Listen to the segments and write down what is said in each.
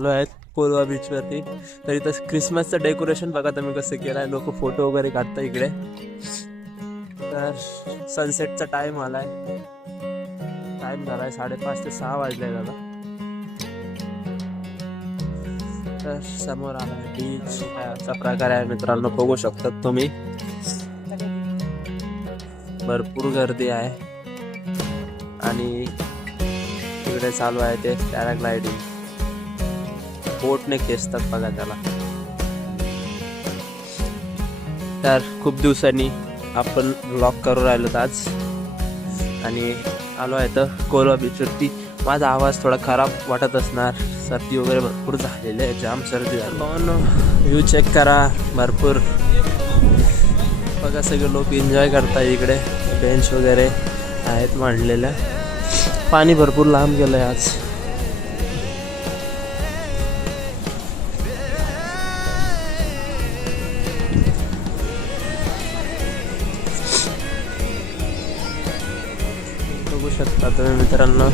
आलो आहेत कोलवा बीचवरती. तर इथं क्रिसमसचं डेकोरेशन बघा तुम्ही कसं केलं आहे. लोक फोटो वगैरे काढतात इकडे. तर सनसेटचा टाइम आलाय. टाइम झालाय 5:30 ते 6 वाजले दादा. तर समोर आलाय बीच असा प्रकार आहे मित्रांनो, बघू शकतात तुम्ही. भरपूर गर्दी आहे आणि तिकडे चालू आहे ते पॅराग्लायडिंग. बोटने खेचतात बघा त्याला. तर खूप दिवसांनी आपण ब्लॉग करू राहिलो आज आणि आलो आहे तर कोलवा बीचवरती. माझा आवाज थोडा खराब वाटत असणार, सर्दी वगैरे भरपूर झालेली आहे, जाम सर्दी झाली. पण व्ह्यू चेक करा, भरपूर बघा सगळे लोक एन्जॉय करतात इकडे. बेंच वगैरे आहेत मांडलेल्या. पाणी भरपूर लांब गेलं आहे आज. बघू शकता तुम्ही मित्रांनो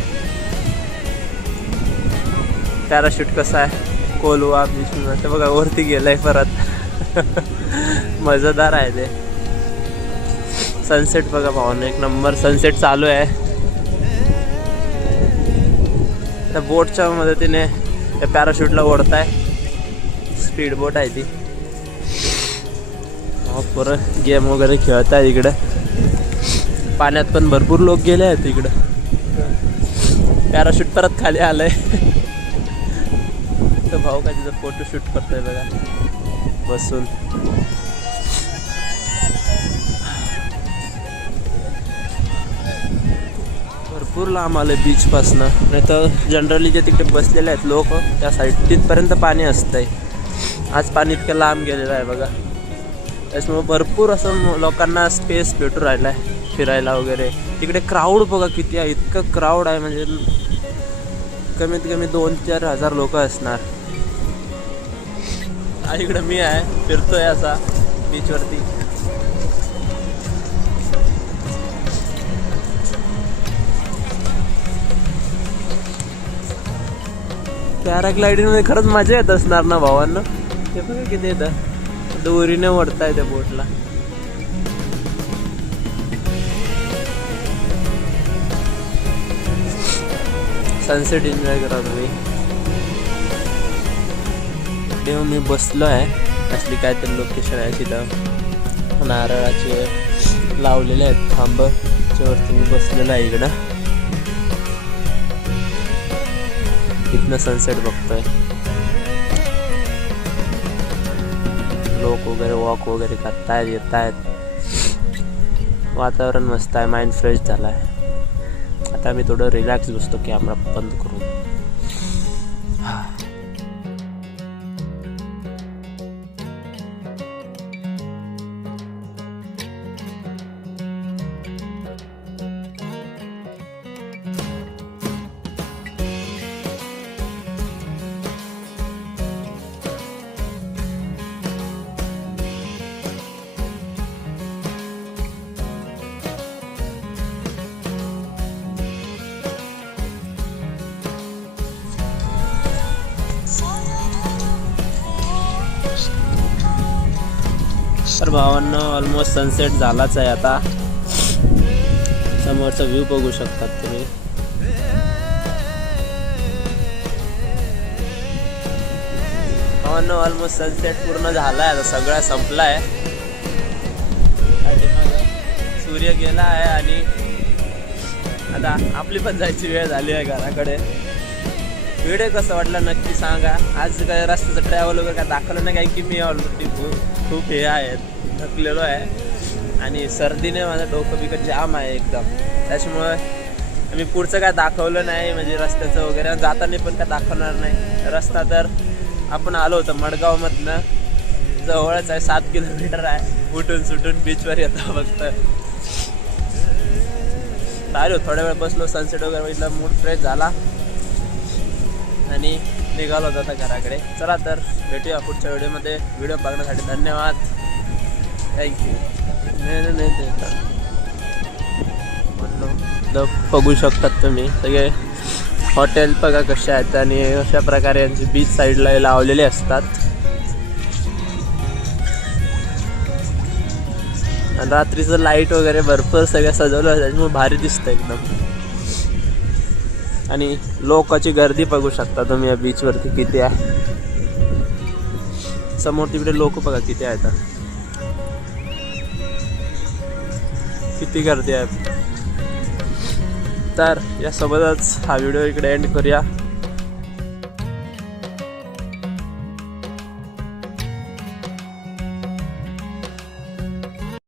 पॅराशूट कसा आहे कोलवा बीच. ते बघा वरती गेलंय परत. मजेदार आहे ते. सनसेट बघा भावानं, एक नंबर सनसेट चालू आहे. त्या बोटच्या मदतीने त्या पॅराशूटला ओढताय. स्पीड बोट आहे ती. परत गेम वगैरे खेळताय इकडे. पाण्यात पण भरपूर लोक गेले आहेत इकडं. पॅराशूट परत खाली आलंय. तर भाऊ काय तिथं फोटोशूट करतोय बघा बसून. भरपूर लांब आलं बीचपासनं. नाही तर जनरली जे तिकडे बसलेले आहेत लोक त्या साईड तिथपर्यंत पाणी असतंय. आज पाणी इतकं लांब गेलेलं आहे बघा. त्याच्यामुळे भरपूर असं लोकांना स्पेस भेटून राहिला आहे फिरायला वगैरे. तिकडे क्राऊड बघा किती आहे. इतकं क्राऊड आहे म्हणजे कमीत कमी 2-4 हजार लोक असणार. इकडं मी आहे फिरतोय असा बीचवरती. पॅराग्लायडिंग मध्ये खरंच मजा येत असणार ना भावांना. ते बघा किती येतं. दोरीने ओढताय त्या बोटला. सनसेट एन्जॉय करा तुम्ही. तेव्हा मी बसलो आहे. असली काहीतरी लोकेशन आहे तिथं. नारळाचे लावलेले आहेत खांब, त्याच्यावरती मी बसलेलो आहे इकडं. इथनं सनसेट बघतोय. लोक वगैरे वॉक वगैरे करतायत येत आहेत. वातावरण मस्त आहे, माइंड फ्रेश झाला आहे. आता मी थोडं रिलॅक्स बसतो कॅमेरा बंद करून. तर भावांनो ऑलमोस्ट सनसेट झालाच आहे आता. समोरचा व्ह्यू बघू शकतात तुम्ही. भावांनो ऑलमोस्ट सनसेट पूर्ण झालाय आता. सगळा संपलाय. सूर्य गेला आहे आणि आता आपली पण जायची वेळ झाली आहे घराकडे. व्हिडिओ कसं वाटलं नक्की सांगा. आज काय रस्त्याचं ट्रॅव्हल वगैरे काय दाखवलं नाही, कारण की मी ऑलरेडी खूप हे आहेत, थकलेलो आहे आणि सर्दीने माझं डोकं बिकट जाम आहे एकदम. त्याच्यामुळे मी पुढचं काय दाखवलं नाही, म्हणजे रस्त्याचं वगैरे. जाताना पण काय दाखवणार नाही. रस्ता तर आपण आलो होतो मडगावमधनं, जवळच आहे, 7 किलोमीटर आहे. उठून सुटून बीचवर येतो फक्त. आलो थोड्या वेळ बसलो, सनसेट वगैरे बघितलं, मूड फ्रेश झाला आणि निघालो होता घराकडे. चला तर भेटूया पुढच्या व्हिडिओमध्ये. व्हिडिओ बघण्यासाठी धन्यवाद. थँक्यू. नाही बघू शकतात तुम्ही सगळे हॉटेल बघा कशा आहेत आणि अशा प्रकारे यांची बीच साईडला लावलेले असतात. आणि रात्रीचं लाईट वगैरे भरपूर सगळं सजवलं त्याच्यामुळे भारी दिसतं एकदम. आणि लोकांची गर्दी बघू शकता तुम्ही या बीचवरती किती आहे. समोर तिकडे लोक बघा किती आहेत, किती गर्दी आहे. तर यासोबतच हा व्हिडिओ इकडे एंड करूया.